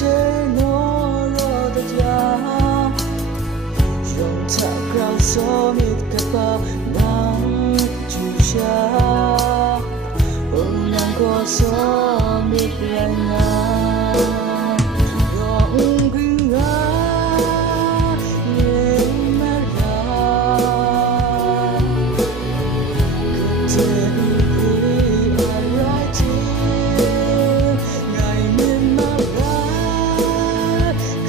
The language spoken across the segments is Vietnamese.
chế nó lo tất cả dòng thả cao gió mịt cả bao nắng chiều xa nắng có gió mịt lạnh ngà gọng kinh ngã lên mẹ ra cứ thế đi ai tin ngày miền mặt ra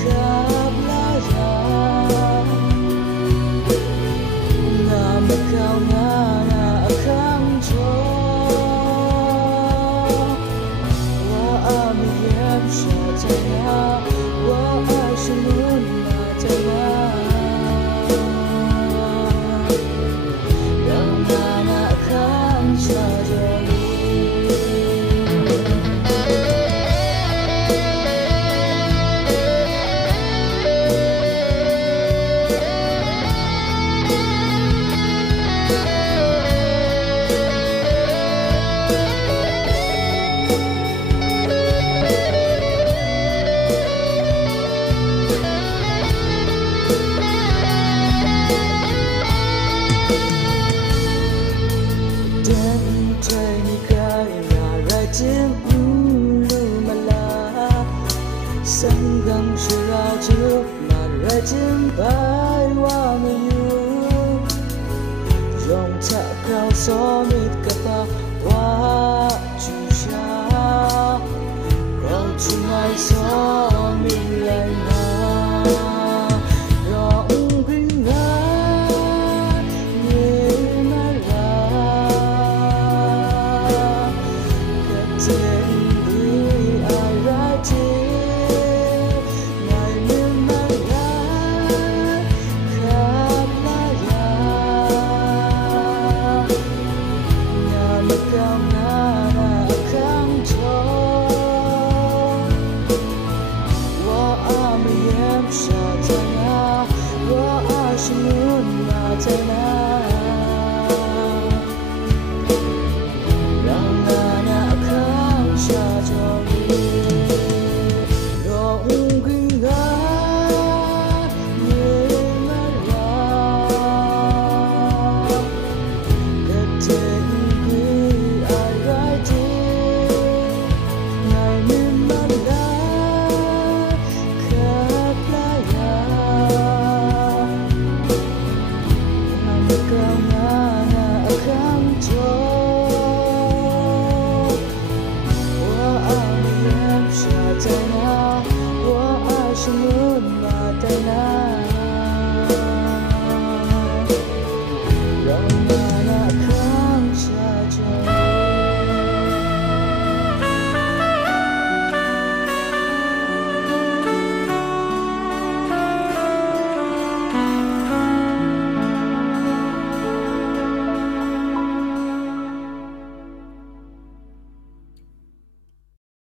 khắp lá ra ngà mẹ cao ngà na khang cho sang găng ra trước mà ra trên vai hoa người yêu dòng thả cao gió mịt cả bao hoa chiều xa còn chung ai gió mịt lạnh